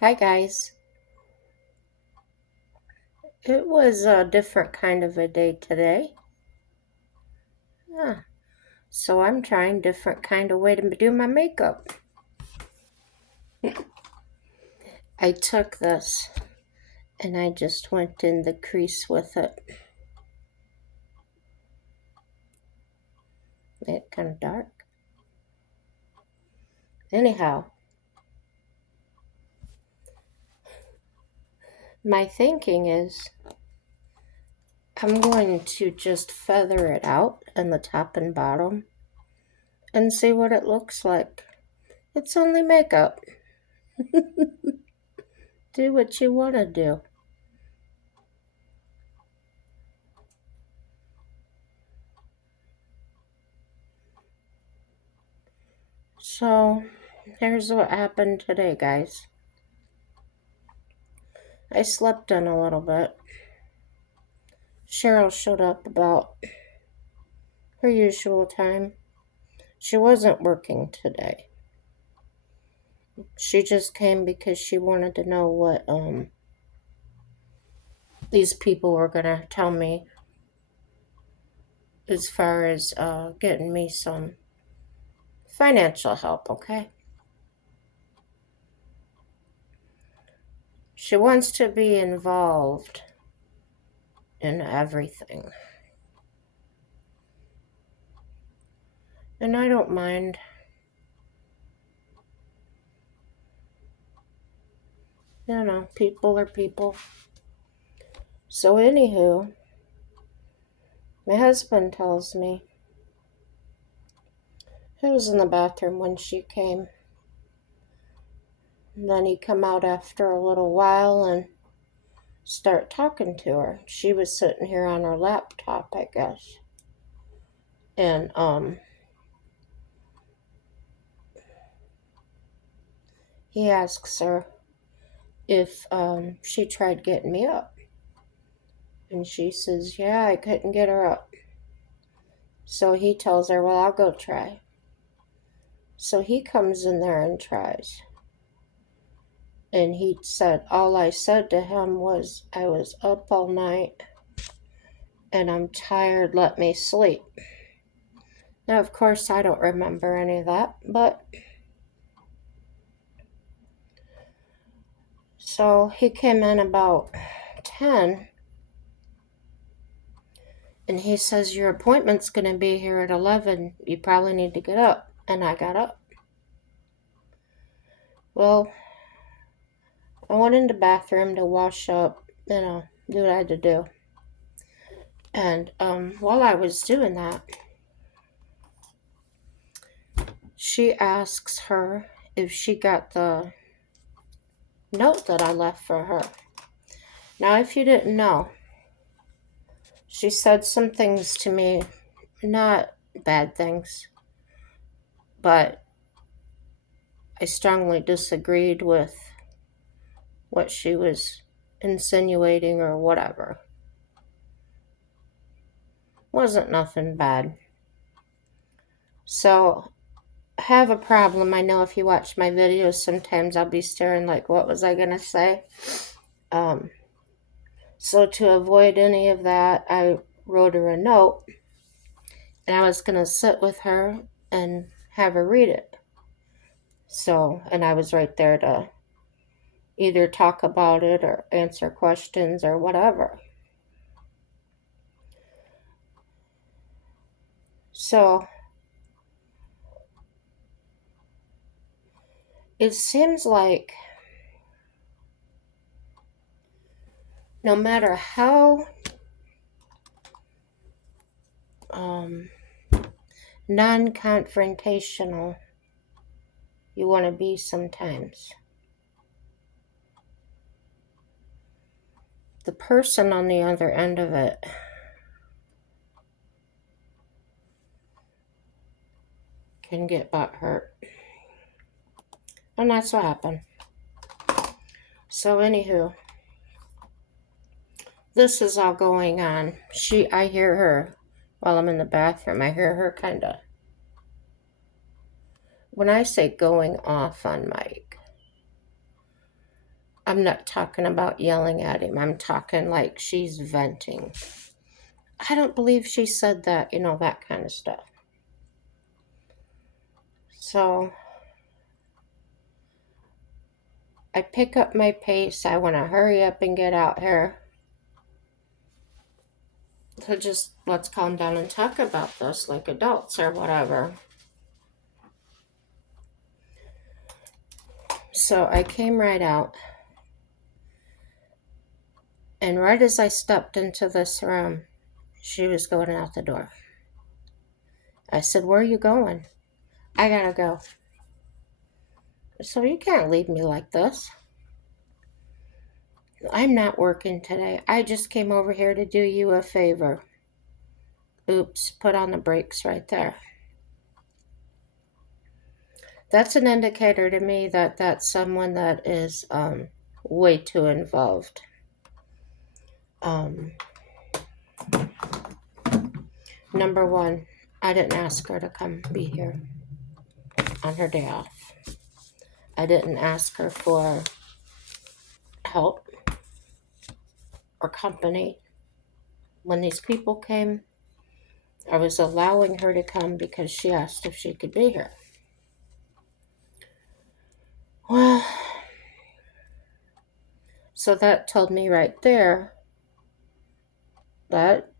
Hi guys. It was a different kind of a day today. Yeah. So I'm trying different kind of way to do my makeup. I took this and I just went in the crease with it. Made it kind of dark. Anyhow, my thinking is I'm going to just feather it out in the top and bottom and see what it looks like. It's only makeup. Do what you want to do. So, here's what happened today, guys. I slept in a little bit. Cheryl showed up about her usual time. She wasn't working today. She just came because she wanted to know what these people were going to tell me as far as getting me some financial help, okay? She wants to be involved in everything. And I don't mind. You know, people are people. So, anywho, my husband tells me he was in the bathroom when she came. And then he come out after a little while and start talking to her. She was sitting here on her laptop, I guess. And he asks her if she tried getting me up. And she says, yeah, I couldn't get her up. So he tells her, well, I'll go try. So he comes in there and tries. And he said, all I said to him was, I was up all night and I'm tired, let me sleep. Now, of course, I don't remember any of that, but so he came in about 10 and he says, your appointment's going to be here at 11. You probably need to get up. And I got up. Well, I went in the bathroom to wash up, do what I had to do. And while I was doing that, she asks her if she got the note that I left for her. Now, if you didn't know, she said some things to me, not bad things, but I strongly disagreed with what she was insinuating or whatever. Wasn't nothing bad. So, I have a problem. I know if you watch my videos, sometimes I'll be staring like, what was I going to say? So to avoid any of that, I wrote her a note, and I was going to sit with her and have her read it. So, and I was right there to either talk about it or answer questions or whatever. So, it seems like no matter how non-confrontational you want to be sometimes, the person on the other end of it can get butt hurt. And that's what happened. So anywho, this is all going on. I hear her while I'm in the bathroom. I hear her kind of, when I say going off on mic, I'm not talking about yelling at him. I'm talking like she's venting. I don't believe she said that, that kind of stuff. So I pick up my pace. I want to hurry up and get out here. So just let's calm down and talk about this like adults or whatever. So I came right out. And right as I stepped into this room, she was going out the door. I said, "Where are you going?" "I gotta go." "So you can't leave me like this." "I'm not working today. I just came over here to do you a favor." Oops, put on the brakes right there. That's an indicator to me that that's someone that is way too involved. Number one, I didn't ask her to come be here on her day off. I didn't ask her for help or company. When these people came, I was allowing her to come because she asked if she could be here. Well, so that told me right there that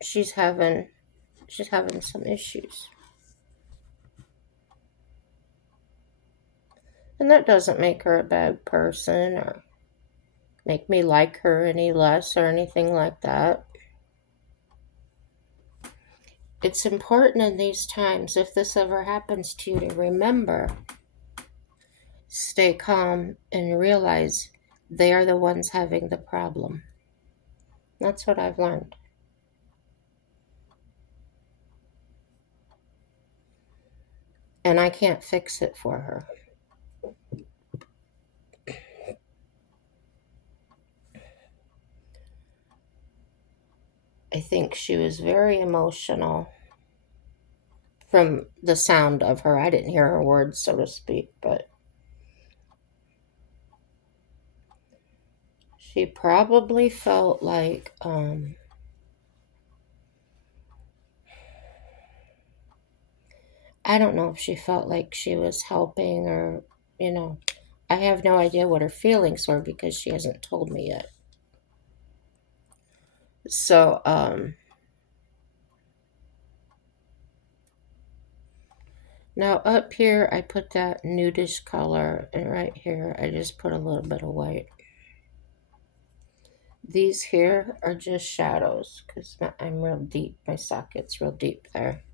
she's having some issues. And that doesn't make her a bad person or make me like her any less or anything like that. It's important in these times, if this ever happens to you, to remember, stay calm, and realize they are the ones having the problem. That's what I've learned. And I can't fix it for her. I think she was very emotional from the sound of her. I didn't hear her words, so to speak, but she probably felt like I don't know if she felt like she was helping or, I have no idea what her feelings were because she hasn't told me yet. So, now up here I put that nudish color, and right here I just put a little bit of white. These here are just shadows because I'm real deep. My socket's real deep there.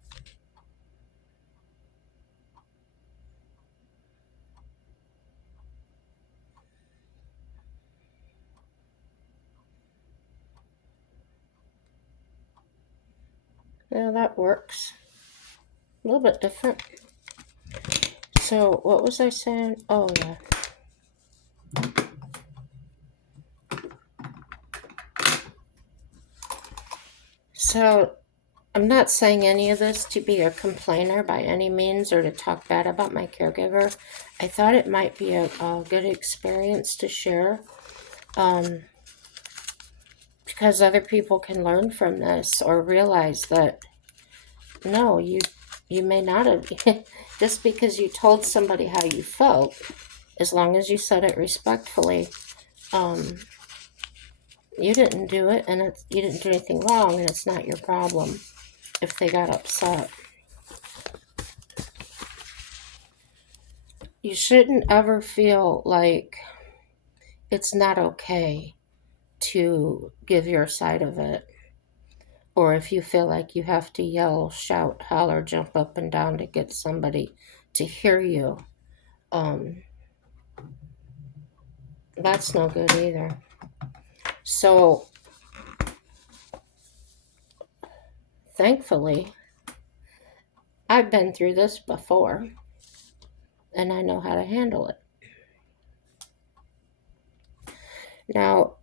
Yeah, that works. A little bit different. So, what was I saying? Oh, yeah. So, I'm not saying any of this to be a complainer by any means or to talk bad about my caregiver. I thought it might be a good experience to share because other people can learn from this or realize that no, you may not have just because you told somebody how you felt, as long as you said it respectfully, you didn't do it and you didn't do anything wrong, and it's not your problem if they got upset. You shouldn't ever feel like it's not okay to give your side of it. Or if you feel like you have to yell, shout, holler, jump up and down to get somebody to hear you, that's no good either. So, thankfully, I've been through this before and I know how to handle it. Now,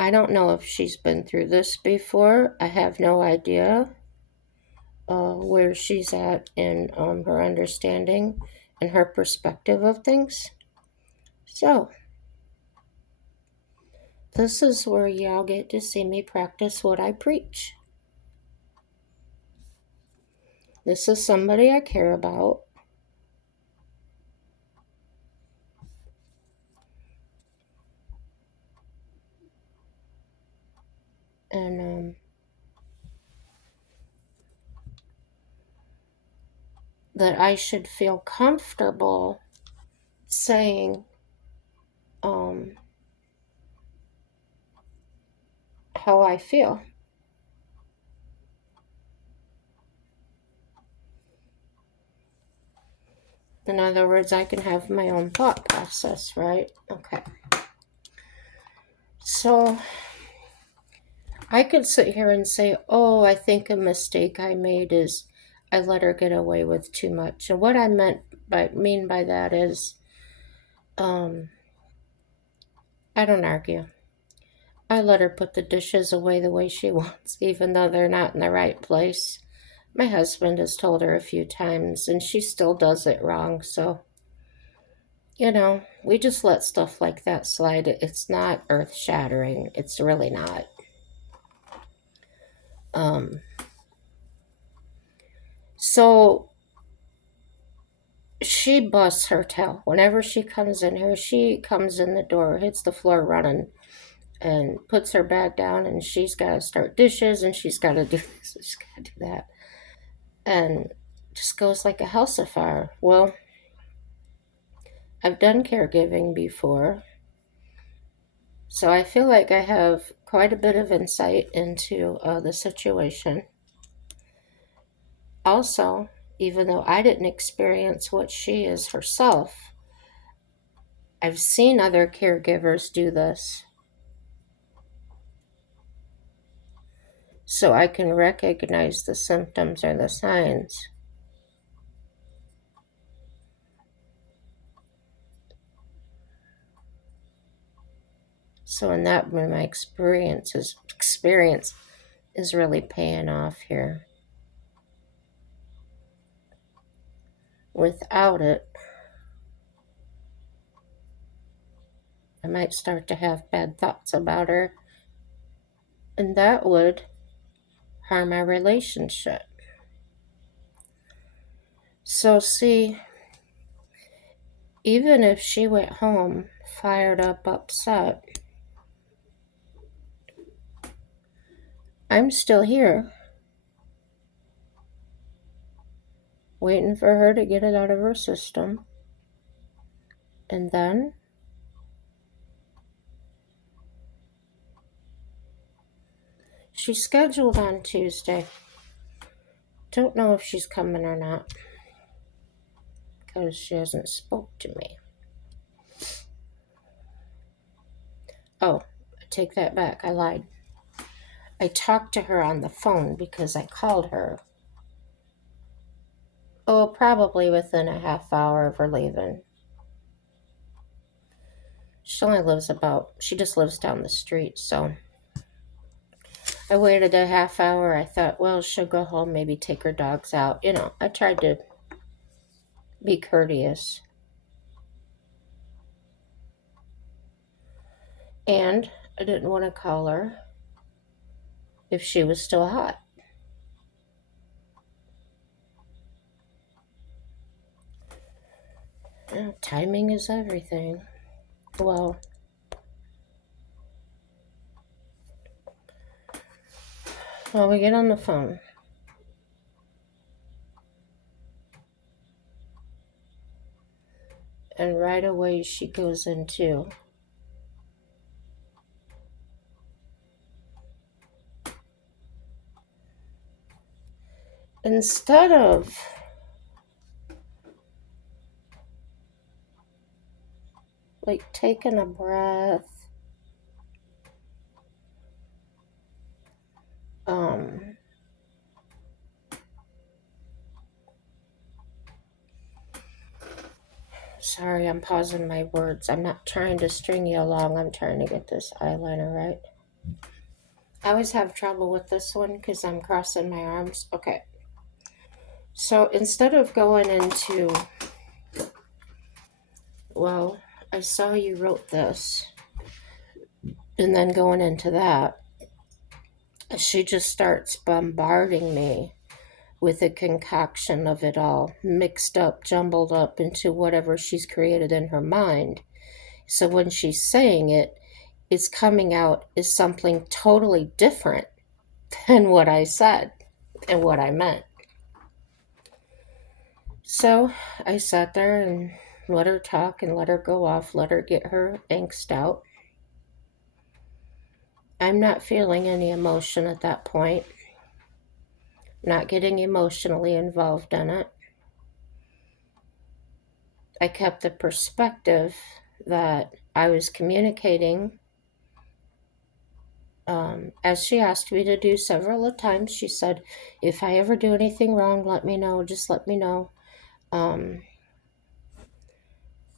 I don't know if she's been through this before. I have no idea where she's at in her understanding and her perspective of things. So, This is where y'all get to see me practice what I preach. This is somebody I care about. And that I should feel comfortable saying how I feel. In other words, I can have my own thought process, right? Okay. So I could sit here and say, oh, I think a mistake I made is I let her get away with too much. And what I mean by that is I don't argue. I let her put the dishes away the way she wants, even though they're not in the right place. My husband has told her a few times, and she still does it wrong. So, we just let stuff like that slide. It's not earth shattering. It's really not. So she busts her tail. Whenever she comes in here, she comes in the door, hits the floor running, and puts her bag down, and she's got to start dishes, and she's got to do this, and she's got to do that. And just goes like a house afire. Well, I've done caregiving before, so I feel like I have quite a bit of insight into the situation. Also, even though I didn't experience what she is herself, I've seen other caregivers do this. So I can recognize the symptoms or the signs. So in that way, my experience is really paying off here. Without it, I might start to have bad thoughts about her, and that would harm our relationship. So, see, even if she went home fired up, upset, I'm still here, waiting for her to get it out of her system. And then she's scheduled on Tuesday. Don't know if she's coming or not, because she hasn't spoke to me. Oh, I take that back. I lied. I talked to her on the phone because I called her. Oh, probably within a half hour of her leaving. She just lives down the street, so I waited a half hour. I thought, well, she'll go home, maybe take her dogs out. I tried to be courteous. And I didn't want to call her if she was still hot. Timing is everything. Well, we get on the phone. And right away she goes into instead of like taking a breath, sorry, I'm pausing my words. I'm not trying to string you along. I'm trying to get this eyeliner right. I always have trouble with this one because I'm crossing my arms. Okay. So instead of going into, well, I saw you wrote this. And then going into that, she just starts bombarding me with a concoction of it all, mixed up, jumbled up into whatever she's created in her mind. So when she's saying it, it's coming out as something totally different than what I said and what I meant. So I sat there and let her talk and let her go off, let her get her angst out. I'm not feeling any emotion at that point, not getting emotionally involved in it. I kept the perspective that I was communicating. As she asked me to do several times, she said, if I ever do anything wrong, let me know, just let me know. Um,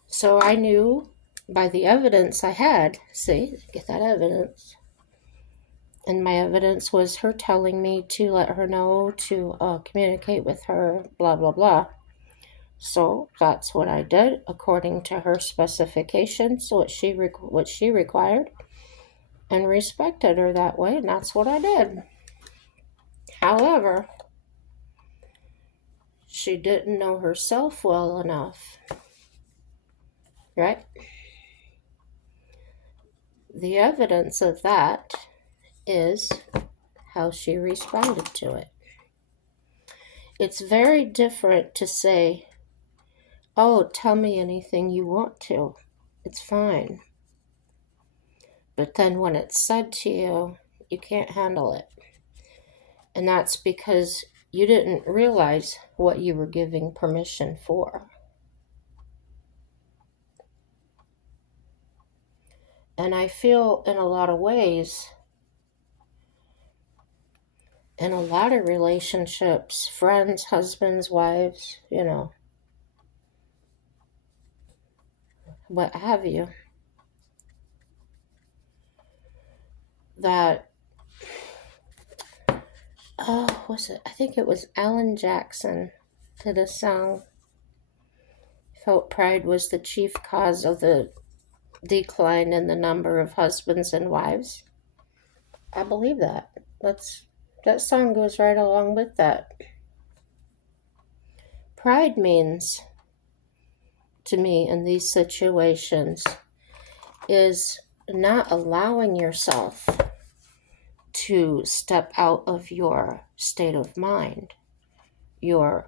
so I knew by the evidence I had, see, get that evidence. And my evidence was her telling me to let her know, to communicate with her, blah, blah, blah. So that's what I did according to her specifications, what she required, and respected her that way, and that's what I did. However, she didn't know herself well enough, right? The evidence of that is how she responded to it. It's very different to say, oh, tell me anything you want to. It's fine. But then when it's said to you, you can't handle it. And that's because you didn't realize what you were giving permission for. And I feel in a lot of ways, in a lot of relationships, friends, husbands, wives, what have you, that, oh, was it? I think it was Alan Jackson did a song, felt pride was the chief cause of the decline in the number of husbands and wives. I believe that. That song goes right along with that. Pride means, to me, in these situations, is not allowing yourself to step out of your state of mind, your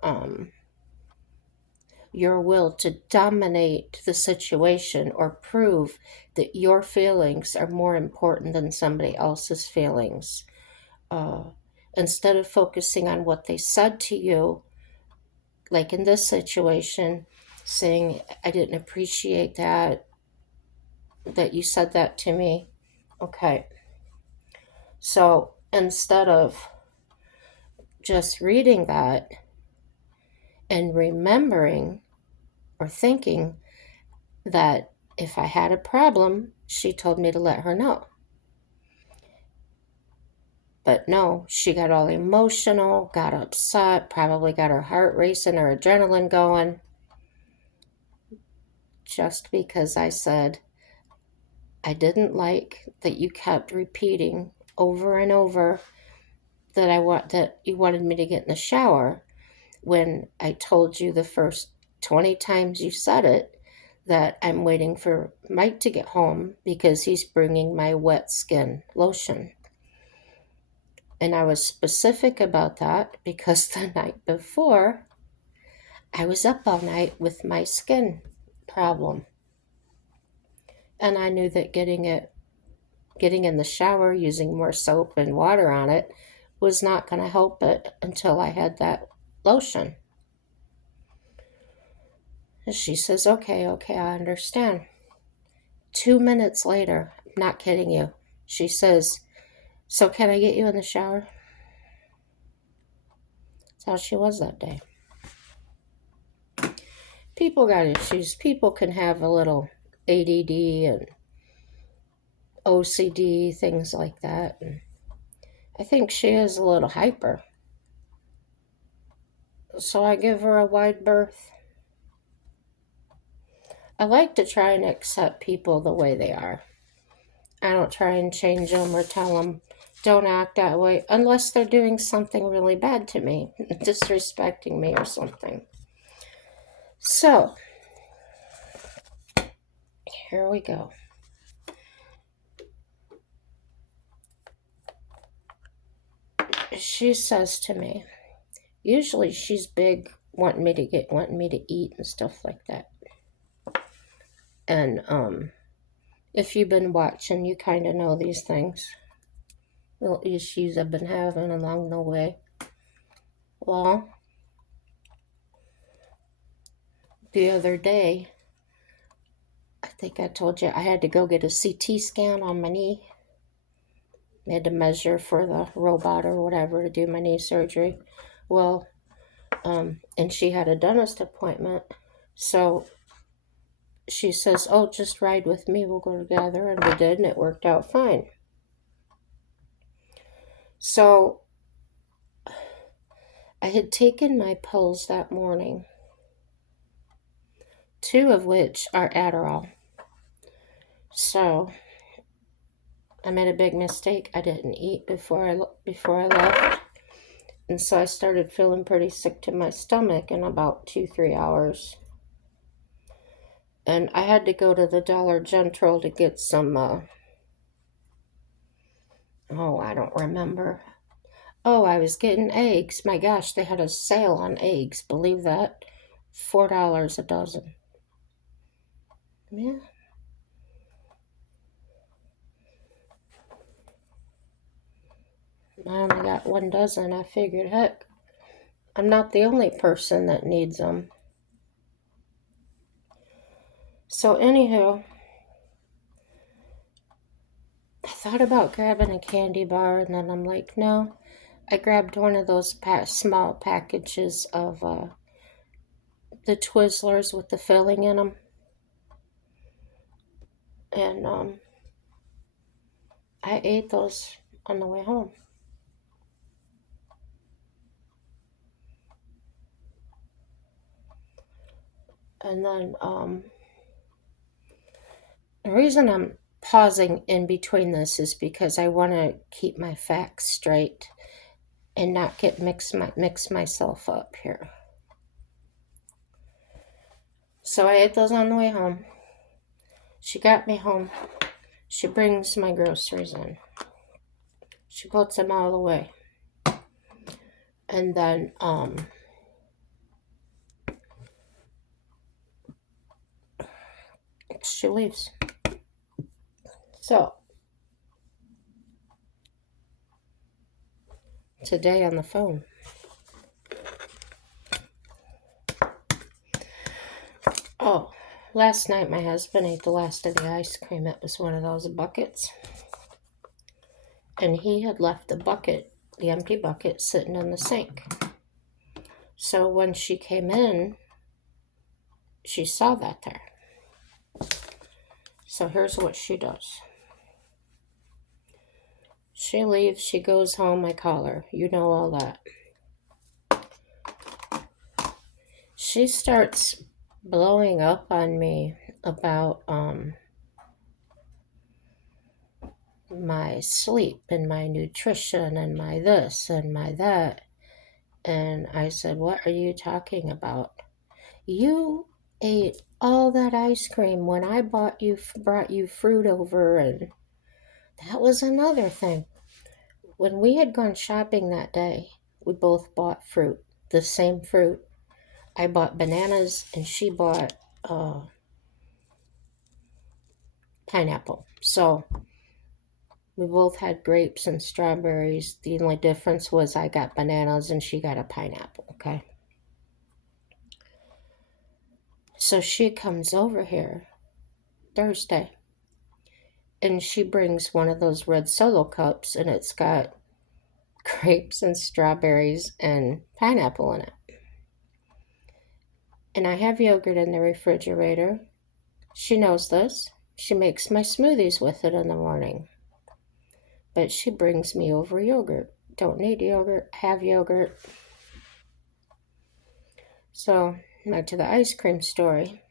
will to dominate the situation or prove that your feelings are more important than somebody else's feelings. Instead of focusing on what they said to you, like in this situation, saying, I didn't appreciate that you said that to me. Okay. So instead of just reading that and remembering or thinking that if I had a problem, she told me to let her know. But no, she got all emotional, got upset, probably got her heart racing, her adrenaline going, just because I said, I didn't like that you kept repeating over and over that you wanted me to get in the shower when I told you the first 20 times you said it that I'm waiting for Mike to get home because he's bringing my wet skin lotion. And I was specific about that because the night before, I was up all night with my skin problem. And I knew that getting in the shower, using more soap and water on it, was not going to help it until I had that lotion. And she says, okay, I understand. 2 minutes later, I'm not kidding you, she says, so can I get you in the shower? That's how she was that day. People got issues. People can have a little ADD and OCD, things like that. And I think she is a little hyper. So I give her a wide berth. I like to try and accept people the way they are. I don't try and change them or tell them don't act that way unless they're doing something really bad to me, disrespecting me or something. So, here we go. She says to me, usually she's big, wanting me to eat and stuff like that. And if you've been watching, you kind of know these things. Little issues I've been having along the way. Well, the other day, I think I told you I had to go get a CT scan on my knee. I had to measure for the robot or whatever to do my knee surgery. Well, and she had a dentist appointment. So she says, oh, just ride with me. We'll go together. And we did, and it worked out fine. So I had taken my pills that morning, 2 of which are Adderall. So I made a big mistake. I didn't eat before I left. And so I started feeling pretty sick to my stomach in about 2-3 hours. And I had to go to the Dollar General to get some, I don't remember. Oh, I was getting eggs. My gosh, they had a sale on eggs. Believe that? $4 a dozen. Yeah. I only got 1 dozen. I figured, heck, I'm not the only person that needs them. So anyhow, I thought about grabbing a candy bar, and then I'm like, no. I grabbed one of those small packages of the Twizzlers with the filling in them. And I ate those on the way home. And then the reason I'm pausing in between this is because I want to keep my facts straight and not get mix myself up here. So I ate those on the way home. She got me home. She brings my groceries in. She puts them all away. And then she leaves. So today on the phone, last night my husband ate the last of the ice cream. It was one of those buckets. And he had left the bucket, the empty bucket, sitting in the sink. So when she came in, she saw that there. So here's what she does. She leaves, she goes home, I call her. You know all that. She starts blowing up on me about my sleep and my nutrition and my this and my that. And I said, what are you talking about? You ate all that ice cream when I brought you fruit over, and that was another thing. When we had gone shopping that day, we both bought fruit, the same fruit. I bought bananas and she bought pineapple. So we both had grapes and strawberries. The only difference was I got bananas and she got a pineapple, okay? So she comes over here Thursday and she brings one of those red Solo cups and it's got grapes and strawberries and pineapple in it. And I have yogurt in the refrigerator. She knows this. She makes my smoothies with it in the morning. But she brings me over yogurt. Don't need yogurt, have yogurt. So, back to the ice cream story.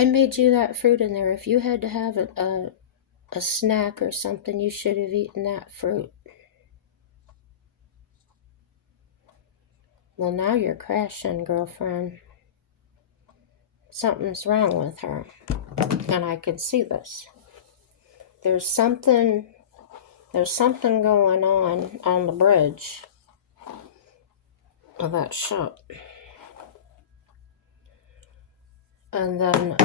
I made you that fruit in there. If you had to have a snack or something, you should have eaten that fruit. Well, now you're crashing, girlfriend. Something's wrong with her. And I can see this. There's something going on the bridge of that shop. And then,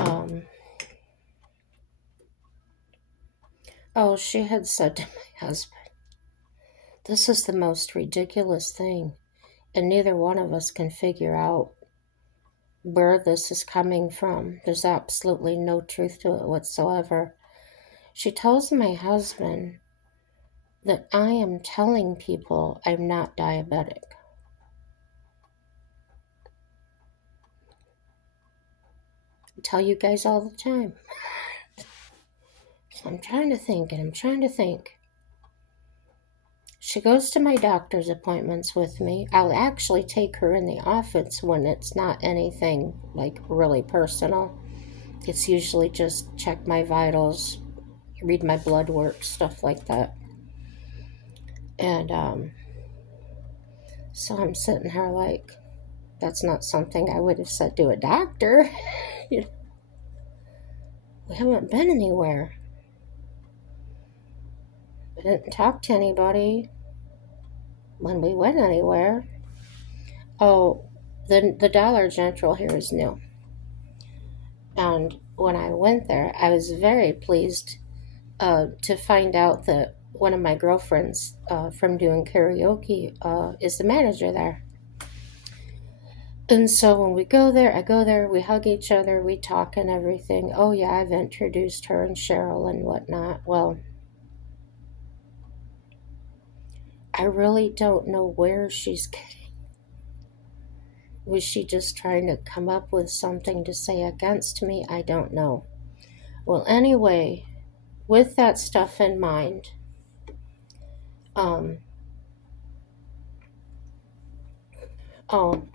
she had said to my husband, this is the most ridiculous thing. And neither one of us can figure out where this is coming from. There's absolutely no truth to it whatsoever. She tells my husband that I am telling people I'm not diabetic. I tell you guys all the time. So I'm trying to think. She goes to my doctor's appointments with me. I'll actually take her in the office when it's not anything like really personal. It's usually just check my vitals, read my blood work, stuff like that. And so I'm sitting here like, that's not something I would have said to a doctor. We haven't been anywhere. I didn't talk to anybody when we went anywhere. Oh, the Dollar General here is new. And when I went there, I was very pleased to find out that one of my girlfriends from doing karaoke is the manager there. And so when we go there, I go there, we hug each other, we talk and everything. Oh yeah, I've introduced her and Cheryl and whatnot. Well, I really don't know where she's getting. Was she just trying to come up with something to say against me? I don't know. Well, anyway, with that stuff in mind,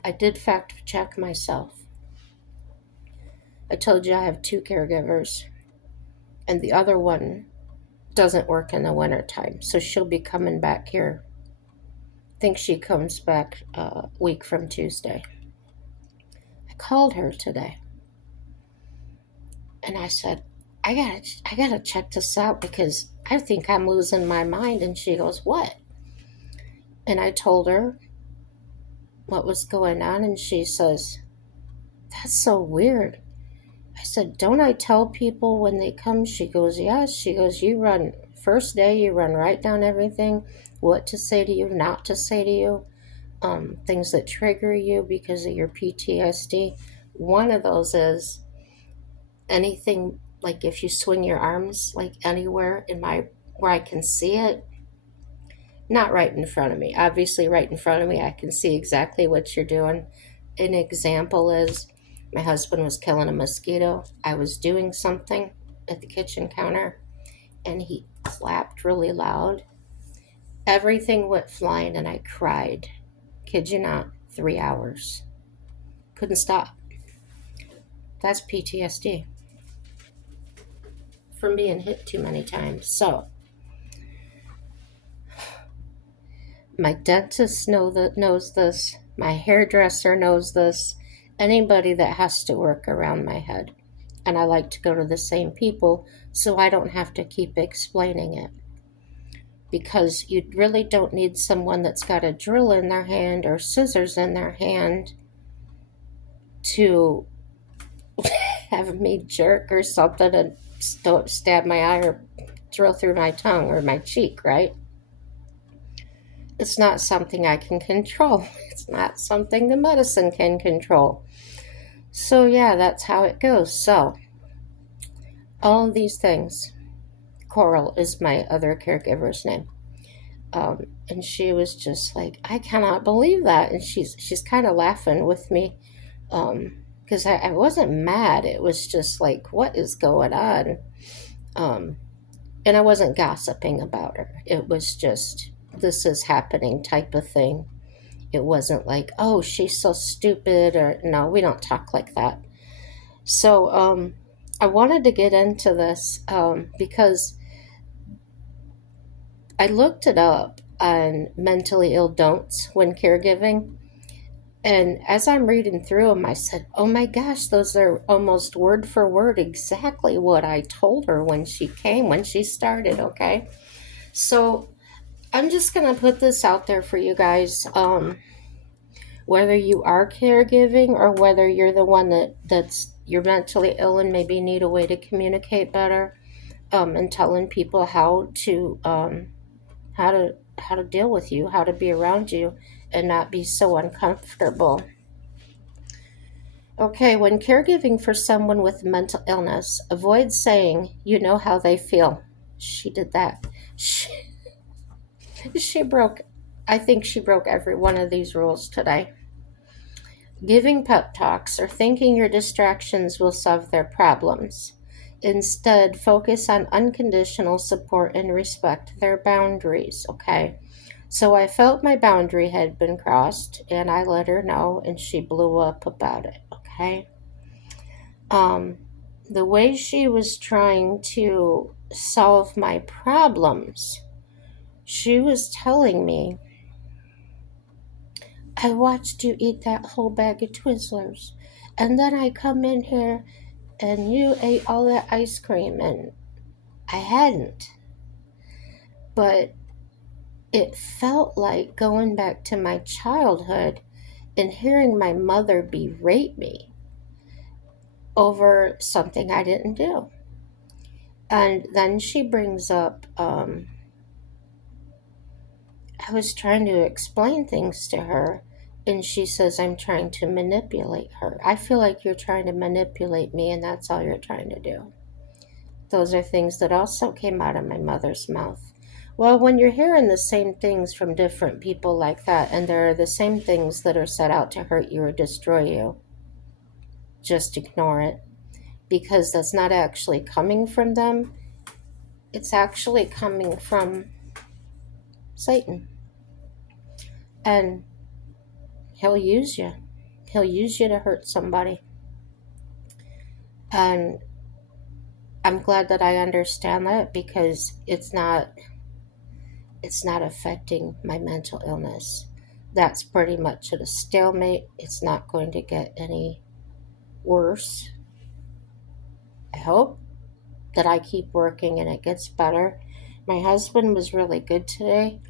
I did fact check myself. I told you I have 2 caregivers, and the other one doesn't work in the wintertime, so she'll be coming back here. I think she comes back a week from Tuesday. I called her today, and I said, I gotta check this out because I think I'm losing my mind. And she goes, what? And I told her what was going on, and she says, that's so weird. I said, don't I tell people when they come? She goes, yes. She goes, first day you run right down everything, what to say to you, not to say to you, things that trigger you because of your PTSD. One of those is anything, like if you swing your arms like anywhere where I can see it, not right in front of me. Obviously right in front of me I can see exactly what you're doing. An example is my husband was killing a mosquito. I was doing something at the kitchen counter and he clapped really loud. Everything went flying and I cried. Kid you not, 3 hours. Couldn't stop. That's PTSD from being hit too many times. So my dentist knows this. My hairdresser knows this. Anybody that has to work around my head. And I like to go to the same people so I don't have to keep explaining it. Because you really don't need someone that's got a drill in their hand or scissors in their hand to have me jerk or something and stab my eye or drill through my tongue or my cheek, right? It's not something I can control. It's not something the medicine can control. So yeah, that's how it goes. So all of these things. Coral is my other caregiver's name. And she was just like, I cannot believe that. And she's kind of laughing with me because I wasn't mad. It was just like, what is going on? And I wasn't gossiping about her. It was just, this is happening type of thing. It wasn't like, oh, she's so stupid, or no, we don't talk like that. So I wanted to get into this because I looked it up on mentally ill don'ts when caregiving. And as I'm reading through them, I said, oh my gosh, those are almost word for word exactly what I told her when she came, when she started. Okay. So I'm just going to put this out there for you guys. Whether you are caregiving or whether you're the one that's you're mentally ill and maybe need a way to communicate better, and telling people how to deal with you, how to be around you, and not be so uncomfortable. Okay, when caregiving for someone with mental illness, avoid saying you know how they feel. She did that. She, she broke, I think she broke every one of these rules today. Giving pep talks or thinking your distractions will solve their problems. Instead, focus on unconditional support and respect their boundaries. Okay. So I felt my boundary had been crossed and I let her know and she blew up about it. Okay. Um, the way she was trying to solve my problems, she was telling me, I watched you eat that whole bag of Twizzlers. And then I come in here and you ate all that ice cream and I hadn't. But it felt like going back to my childhood and hearing my mother berate me over something I didn't do. And then she brings up, I was trying to explain things to her, and she says, I'm trying to manipulate her. I feel like you're trying to manipulate me, and that's all you're trying to do. Those are things that also came out of my mother's mouth. Well, when you're hearing the same things from different people like that, and they're the same things that are set out to hurt you or destroy you, just ignore it because that's not actually coming from them. It's actually coming from Satan. And he'll use you. He'll use you to hurt somebody. And I'm glad that I understand that because it's not affecting my mental illness. That's pretty much at a stalemate. It's not going to get any worse. I hope that I keep working and it gets better. My husband was really good today.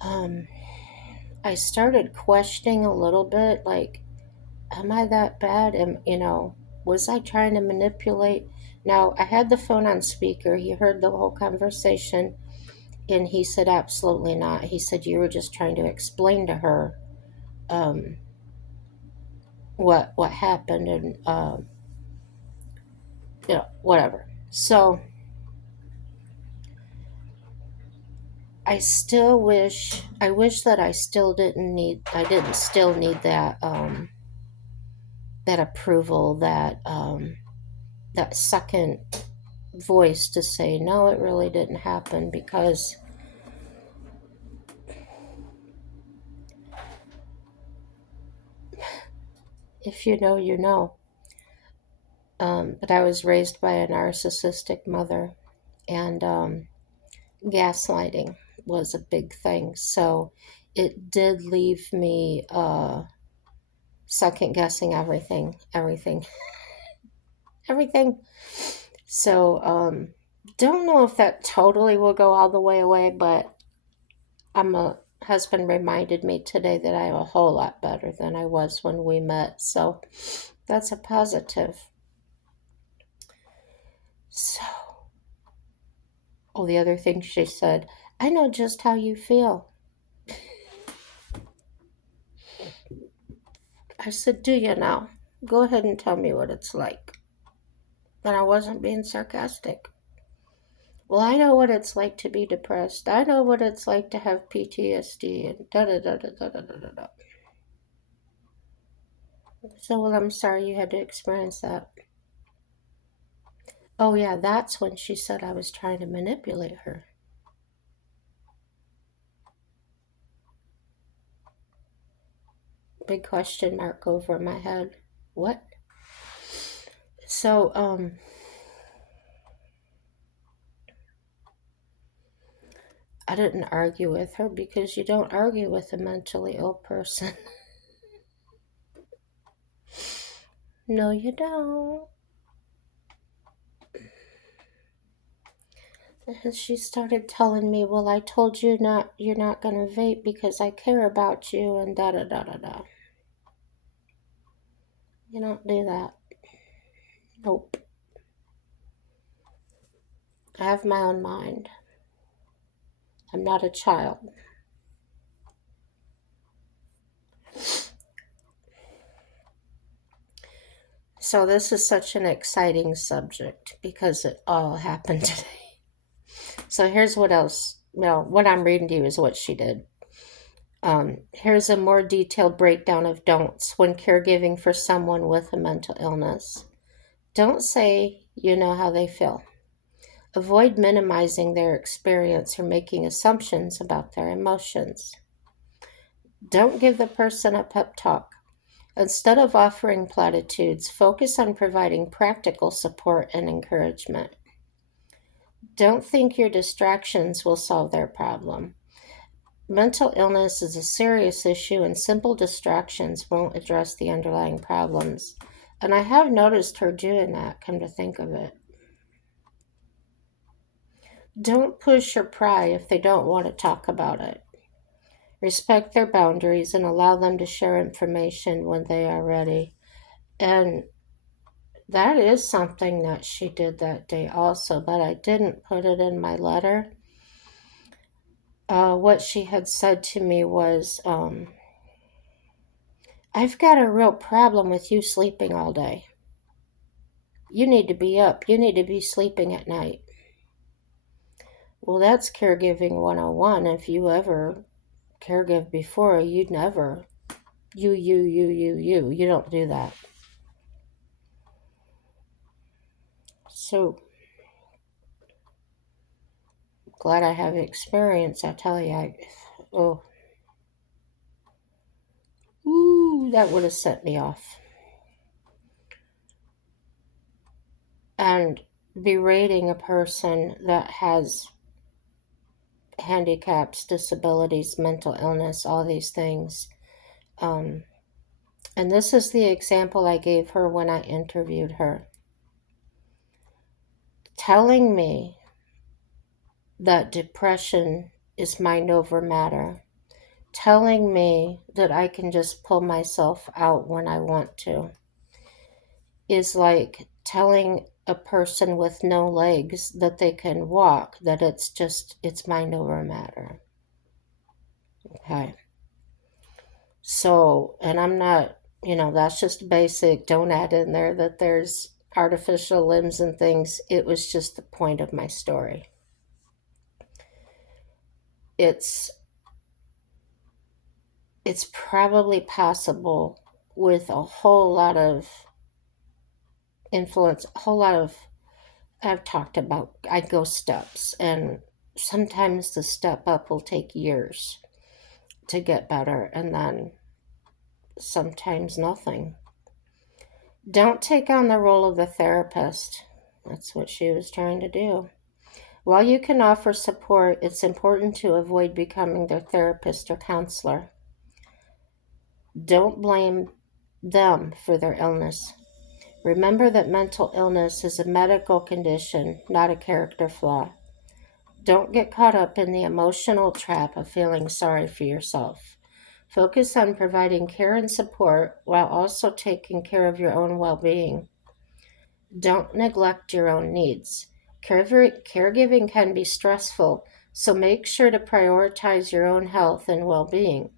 Um, I started questioning a little bit, like, am I that bad? Was I trying to manipulate? Now, I had the phone on speaker. He heard the whole conversation and he said, absolutely not. He said, you were just trying to explain to her um, what happened and, whatever. So I wish that I didn't still need that approval, that second voice to say, no, it really didn't happen because if you know, you know. But I was raised by a narcissistic mother, and gaslighting was a big thing. So it did leave me second guessing everything. So don't know if that totally will go all the way away, but my husband reminded me today that I'm a whole lot better than I was when we met. So that's a positive. So, oh, the other thing she said, I know just how you feel. I said, do you now? Go ahead and tell me what it's like. And I wasn't being sarcastic. Well, I know what it's like to be depressed. I know what it's like to have PTSD and da da da da da da da da. So, well, I'm sorry you had to experience that. Oh, yeah, that's when she said I was trying to manipulate her. Big question mark over my head. What? So, I didn't argue with her because you don't argue with a mentally ill person. No, you don't. And she started telling me, well, I told you you're not going to vape because I care about you and da da da da da. You don't do that. Nope. I have my own mind. I'm not a child. So this is such an exciting subject because it all happened today. So here's what else. Well, what I'm reading to you is what she did. Here's a more detailed breakdown of don'ts when caregiving for someone with a mental illness. Don't say you know how they feel. Avoid minimizing their experience or making assumptions about their emotions. Don't give the person a pep talk. Instead of offering platitudes, focus on providing practical support and encouragement. Don't think your distractions will solve their problem. Mental illness is a serious issue, and simple distractions won't address the underlying problems. And I have noticed her doing that, come to think of it. Don't push or pry if they don't want to talk about it. Respect their boundaries and allow them to share information when they are ready. And that is something that she did that day also, but I didn't put it in my letter. What she had said to me was, I've got a real problem with you sleeping all day. You need to be up. You need to be sleeping at night. Well, that's caregiving 101. If you ever caregive before, you'd never. You. You don't do that. So glad I have experience. I tell you, oh, ooh, that would have set me off. And berating a person that has handicaps, disabilities, mental illness, all these things. Um, and this is the example I gave her when I interviewed her. Telling me that depression is mind over matter. Telling me that I can just pull myself out when I want to is like telling a person with no legs that they can walk, that it's mind over matter. Okay. So, and I'm not, that's just basic. Don't add in there that there's artificial limbs and things. It was just the point of my story. It's it's probably possible with a whole lot of influence, a whole lot of I've talked about I go steps, and sometimes the step up will take years to get better, and then sometimes nothing. Don't take on the role of the therapist. That's what she was trying to do. While you can offer support, it's important to avoid becoming their therapist or counselor. Don't blame them for their illness. Remember that mental illness is a medical condition, not a character flaw. Don't get caught up in the emotional trap of feeling sorry for yourself. Focus on providing care and support while also taking care of your own well being. Don't neglect your own needs. Caregiving can be stressful, so make sure to prioritize your own health and well being.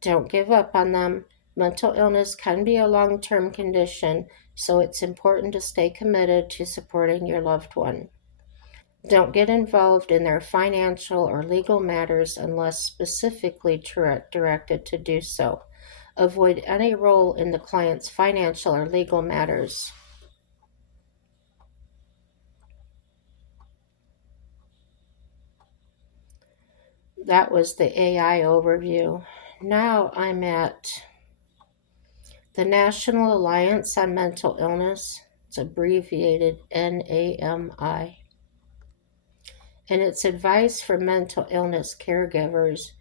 Don't give up on them. Mental illness can be a long term condition, so it's important to stay committed to supporting your loved one. Don't get involved in their financial or legal matters unless specifically directed to do so. Avoid any role in the client's financial or legal matters. That was the AI overview. Now I'm at the National Alliance on Mental Illness. It's abbreviated NAMI. And it's advice for mental illness caregivers.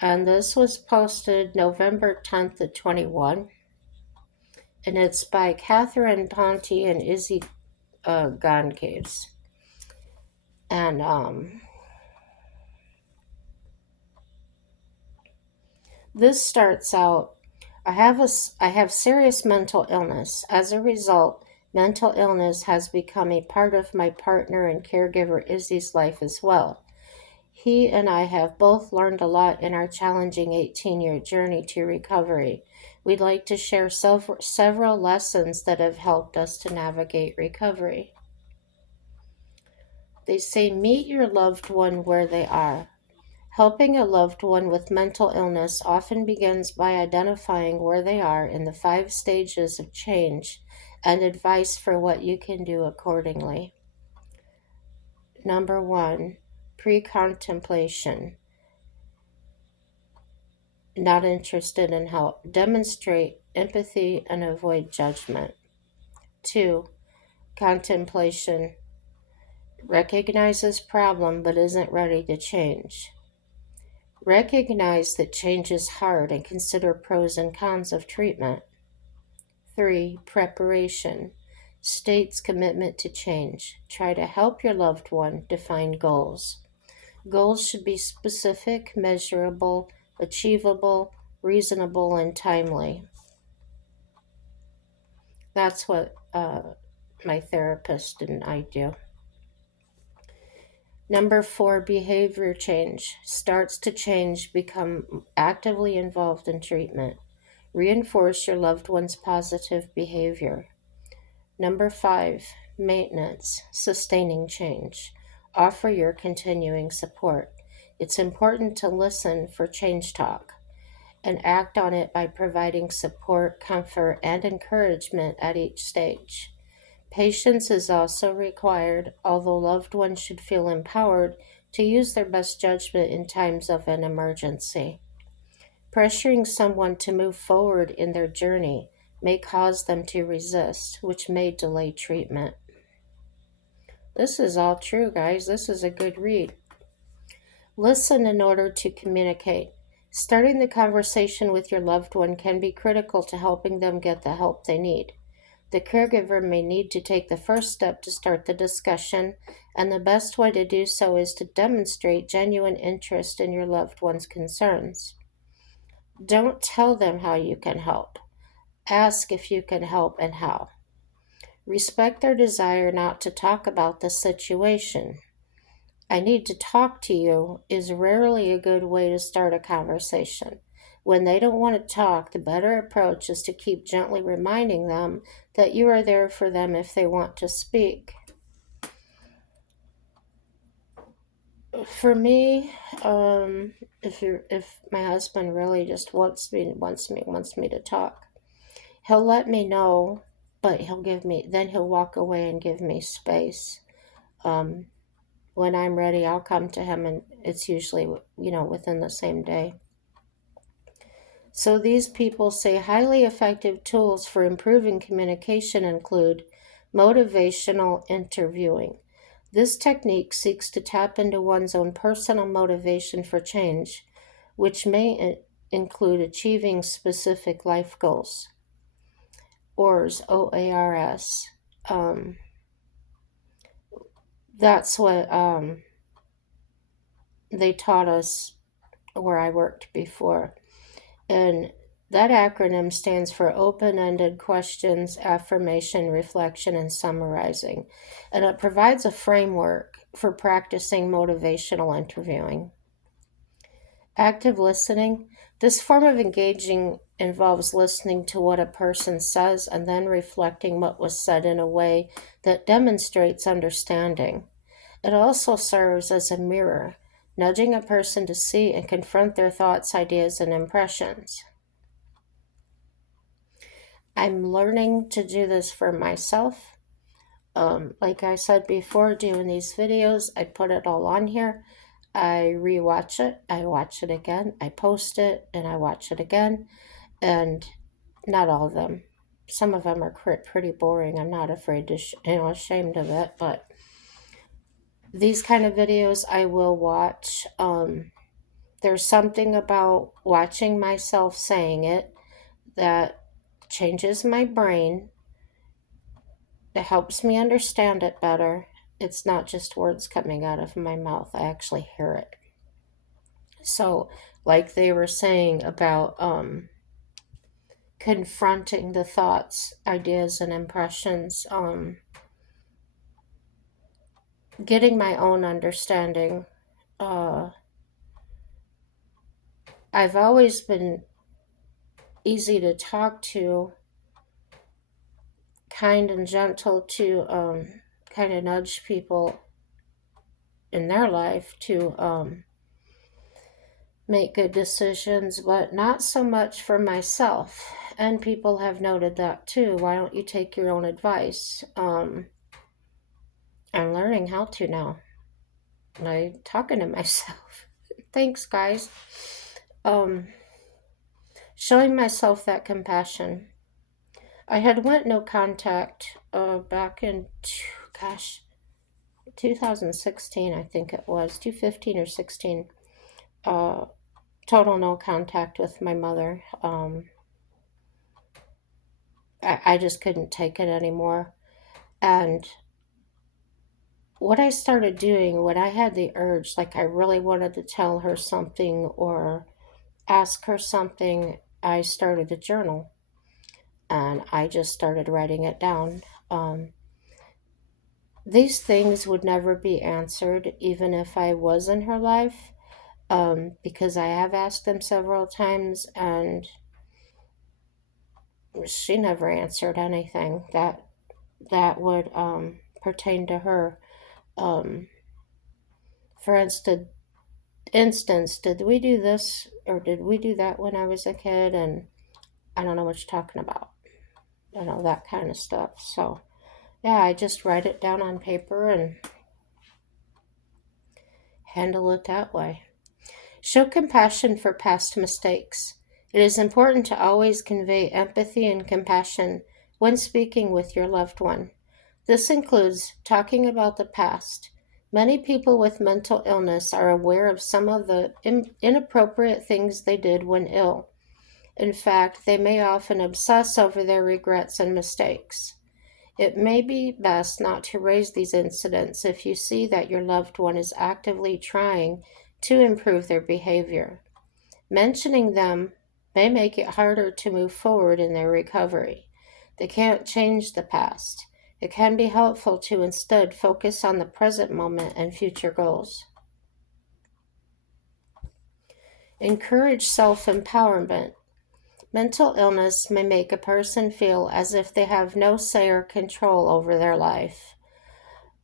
And this was posted November 10th of 21. And it's by Catherine Ponte and Izzy Goncaves. And this starts out, I have serious mental illness. As a result, mental illness has become a part of my partner and caregiver Izzy's life as well. He and I have both learned a lot in our challenging 18-year journey to recovery. We'd like to share several lessons that have helped us to navigate recovery. They say, meet your loved one where they are. Helping a loved one with mental illness often begins by identifying where they are in the 5 stages of change and advice for what you can do accordingly. Number 1, pre-contemplation. Not interested in help. Demonstrate empathy and avoid judgment. 2, contemplation. Recognizes problem but isn't ready to change. Recognize that change is hard and consider pros and cons of treatment. 3, preparation. States commitment to change. Try to help your loved one define goals. Goals should be specific, measurable, achievable, reasonable, and timely. That's what my therapist and I do. Number 4, behavior change. Starts to change, become actively involved in treatment. Reinforce your loved one's positive behavior. Number 5, maintenance, sustaining change. Offer your continuing support. It's important to listen for change talk and act on it by providing support, comfort, and encouragement at each stage. Patience is also required, although loved ones should feel empowered to use their best judgment in times of an emergency. Pressuring someone to move forward in their journey may cause them to resist, which may delay treatment. This is all true, guys. This is a good read. Listen in order to communicate. Starting the conversation with your loved one can be critical to helping them get the help they need. The caregiver may need to take the first step to start the discussion, and the best way to do so is to demonstrate genuine interest in your loved one's concerns. Don't tell them how you can help. Ask if you can help and how. Respect their desire not to talk about the situation. I need to talk to you is rarely a good way to start a conversation. When they don't want to talk, the better approach is to keep gently reminding them that you are there for them if they want to speak. For me, if my husband really just wants me to talk, he'll let me know, but he'll walk away and give me space. When I'm ready, I'll come to him, and it's usually, within the same day. So these people say highly effective tools for improving communication include motivational interviewing. This technique seeks to tap into one's own personal motivation for change, which may include achieving specific life goals. OARS, O-A-R-S. That's what they taught us where I worked before. And that acronym stands for open-ended questions, affirmation, reflection, and summarizing. And it provides a framework for practicing motivational interviewing. Active listening. This form of engaging involves listening to what a person says and then reflecting what was said in a way that demonstrates understanding. It also serves as a mirror, nudging a person to see and confront their thoughts, ideas, and impressions. I'm learning to do this for myself. Like I said before, doing these videos, I put it all on here. I rewatch it, I watch it again, I post it, and I watch it again. And not all of them. some of them are pretty boring. I'm not afraid to, ashamed of it, but these kind of videos I will watch. There's something about watching myself saying it that changes my brain. It helps me understand it better. It's not just words coming out of my mouth, I actually hear it. So, like they were saying about confronting the thoughts, ideas, and impressions, getting my own understanding. Uh, I've always been easy to talk to, kind and gentle to kind of nudge people in their life to make good decisions, but not so much for myself. And people have noted that too. Why don't you take your own advice? I'm learning how to now. I'm talking to myself. Thanks, guys. Um, Showing myself that compassion. I had went no contact back in, gosh, 2016, I think it was, 2015 or 16. Uh, Total no contact with my mother. I just couldn't take it anymore. And what I started doing when I had the urge, like I really wanted to tell her something or ask her something, I started a journal and I just started writing it down. These things would never be answered even if I was in her life, because I have asked them several times and she never answered anything that would pertain to her. Um, for instance, did we do this or did we do that when I was a kid? And I don't know what you're talking about. That kind of stuff. So, yeah, I just write it down on paper and handle it that way. Show compassion for past mistakes. It is important to always convey empathy and compassion when speaking with your loved one. This includes talking about the past. Many people with mental illness are aware of some of the inappropriate things they did when ill. In fact, they may often obsess over their regrets and mistakes. It may be best not to raise these incidents if you see that your loved one is actively trying to improve their behavior. Mentioning them may make it harder to move forward in their recovery. They can't change the past. It can be helpful to instead focus on the present moment and future goals. Encourage self-empowerment. Mental illness may make a person feel as if they have no say or control over their life.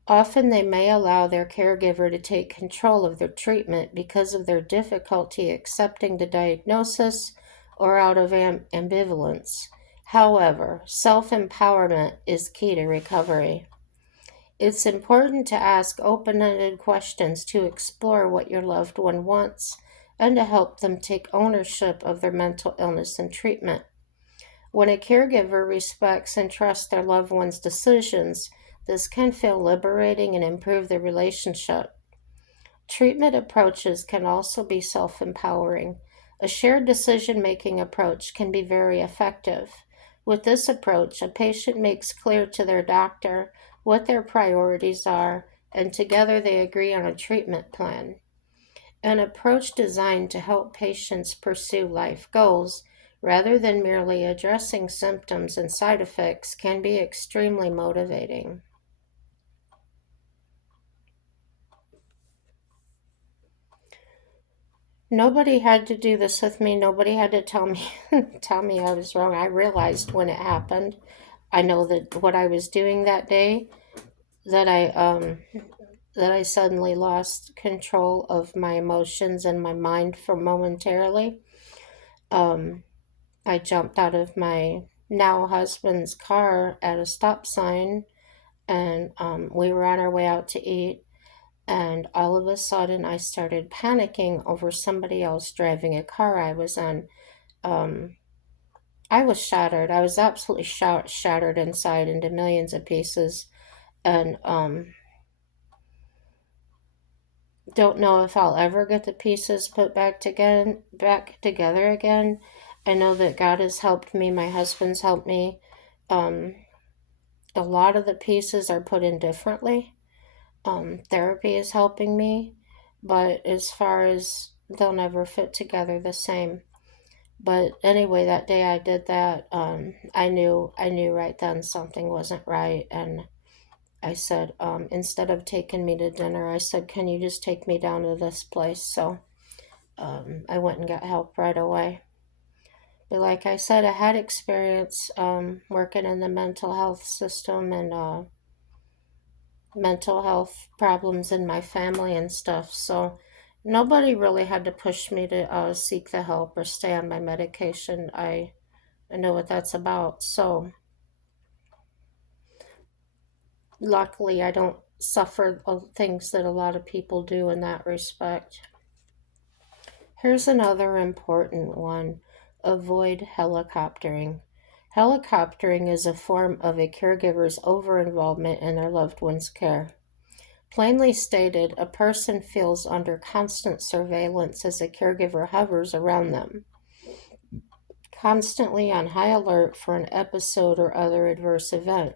Often they may allow their caregiver to take control of their treatment because of their difficulty accepting the diagnosis or out of ambivalence. However, self-empowerment is key to recovery. It's important to ask open-ended questions to explore what your loved one wants and to help them take ownership of their mental illness and treatment. When a caregiver respects and trusts their loved one's decisions, this can feel liberating and improve the relationship. Treatment approaches can also be self-empowering. A shared decision-making approach can be very effective. With this approach, a patient makes clear to their doctor what their priorities are, and together they agree on a treatment plan. An approach designed to help patients pursue life goals rather than merely addressing symptoms and side effects can be extremely motivating. Nobody had to do this with me. Nobody had to tell me tell me I was wrong. I realized when it happened. I know that what I was doing that day, that I suddenly lost control of my emotions and my mind for momentarily. I jumped out of my now husband's car at a stop sign, and we were on our way out to eat. And all of a sudden, I started panicking over somebody else driving a car I was in. Um, I was shattered. I was absolutely shattered inside into millions of pieces, and don't know if I'll ever get the pieces put back together again. I know that God has helped me. My husband's helped me. Um, a lot of the pieces are put in differently. Therapy is helping me, but as far as they'll never fit together the same. But anyway, that day I did that. I knew right then something wasn't right, and I said, instead of taking me to dinner, I said, "Can you just take me down to this place?" So I went and got help right away. But like I said, I had experience working in the mental health system and mental health problems in my family and stuff. So nobody really had to push me to seek the help or stay on my medication. I know what that's about. So luckily, I don't suffer things that a lot of people do in that respect. Here's another important one: avoid helicoptering. Helicoptering is a form of a caregiver's over-involvement in their loved one's care. Plainly stated, a person feels under constant surveillance as a caregiver hovers around them, constantly on high alert for an episode or other adverse event.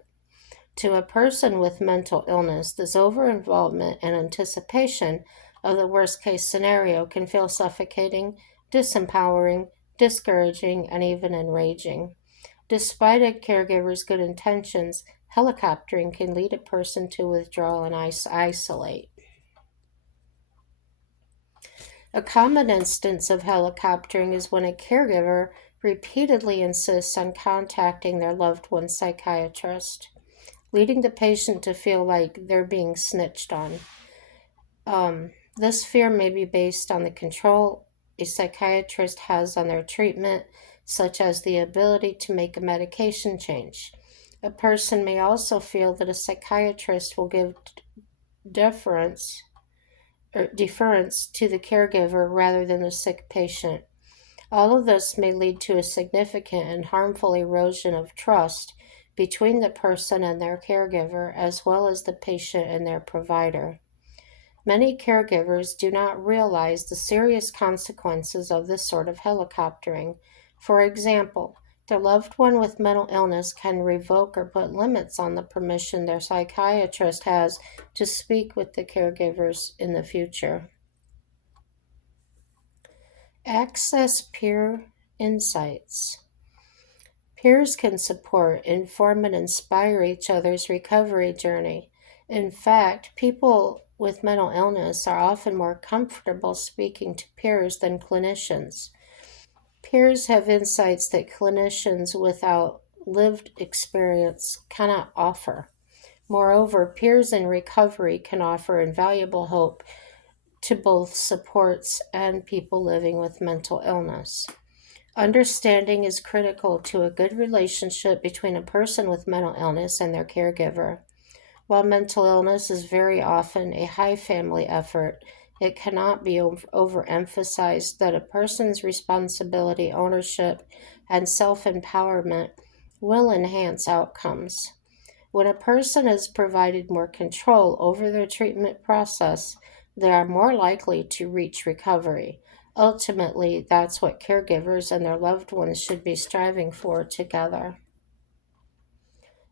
To a person with mental illness, this over-involvement and anticipation of the worst-case scenario can feel suffocating, disempowering, discouraging, and even enraging. Despite a caregiver's good intentions, helicoptering can lead a person to withdraw and isolate. A common instance of helicoptering is when a caregiver repeatedly insists on contacting their loved one's psychiatrist, leading the patient to feel like they're being snitched on. This fear may be based on the control a psychiatrist has on their treatment, such as the ability to make a medication change. A person may also feel that a psychiatrist will give deference deference to the caregiver rather than the sick patient. All of this may lead to a significant and harmful erosion of trust between the person and their caregiver, as well as the patient and their provider. Many caregivers do not realize the serious consequences of this sort of helicoptering. For example, their loved one with mental illness can revoke or put limits on the permission their psychiatrist has to speak with the caregivers in the future. Access peer insights. Peers can support, inform, and inspire each other's recovery journey. In fact, people with mental illness are often more comfortable speaking to peers than clinicians. Peers have insights that clinicians without lived experience cannot offer. Moreover, peers in recovery can offer invaluable hope to both supports and people living with mental illness. Understanding is critical to a good relationship between a person with mental illness and their caregiver. While mental illness is very often a high family effort, it cannot be overemphasized that a person's responsibility, ownership, and self empowerment will enhance outcomes. When a person is provided more control over their treatment process, they are more likely to reach recovery. Ultimately, that's what caregivers and their loved ones should be striving for together.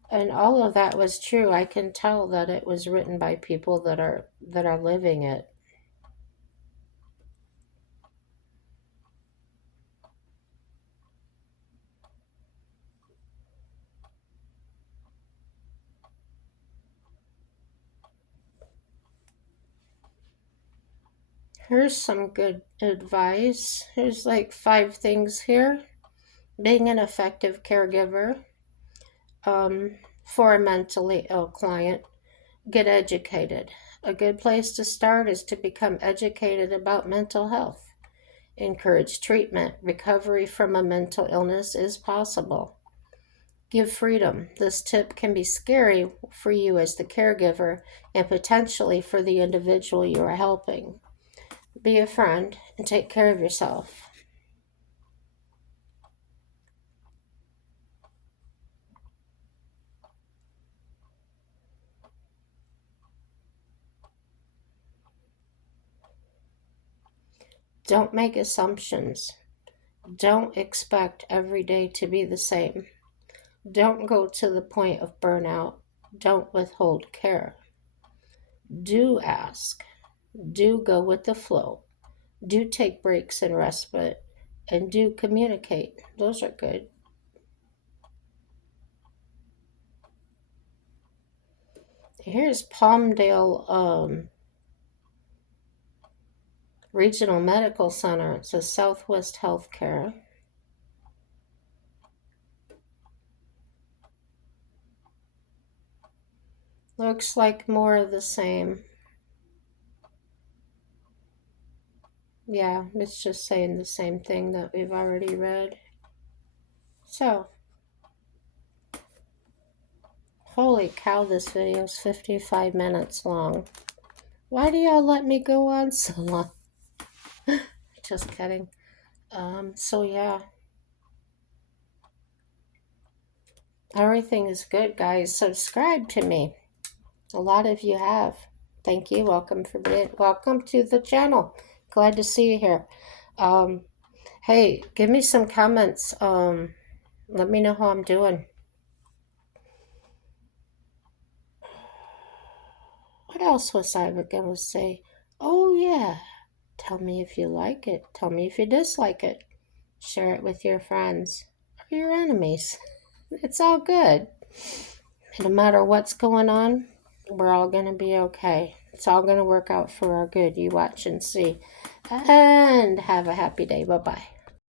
And all of that was true. I can tell that it was written by people that are living it. Here's some good advice. Here's like 5 things here. Being an effective caregiver for a mentally ill client. Get educated. A good place to start is to become educated about mental health. Encourage treatment. Recovery from a mental illness is possible. Give freedom. This tip can be scary for you as the caregiver and potentially for the individual you are helping. Be a friend and take care of yourself. Don't make assumptions. Don't expect every day to be the same. Don't go to the point of burnout. Don't withhold care. Do ask. Do go with the flow. Do take breaks and respite. And do communicate. Those are good. Here's Palmdale Regional Medical Center. It's a Southwest Healthcare. Looks like more of the same. Yeah, it's just saying the same thing that we've already read. So, holy cow, this video is 55 minutes long. Why do y'all let me go on so long? Just kidding. So yeah. Everything is good, guys. Subscribe to me. A lot of you have. Thank you. Welcome to the channel. Glad to see you here. Hey, give me some comments. Let me know how I'm doing. What else was I going to say? Oh, yeah. Tell me if you like it. Tell me if you dislike it. Share it with your friends or your enemies. It's all good. No matter what's going on, we're all going to be okay. It's all going to work out for our good. You watch and see. And have a happy day. Bye-bye.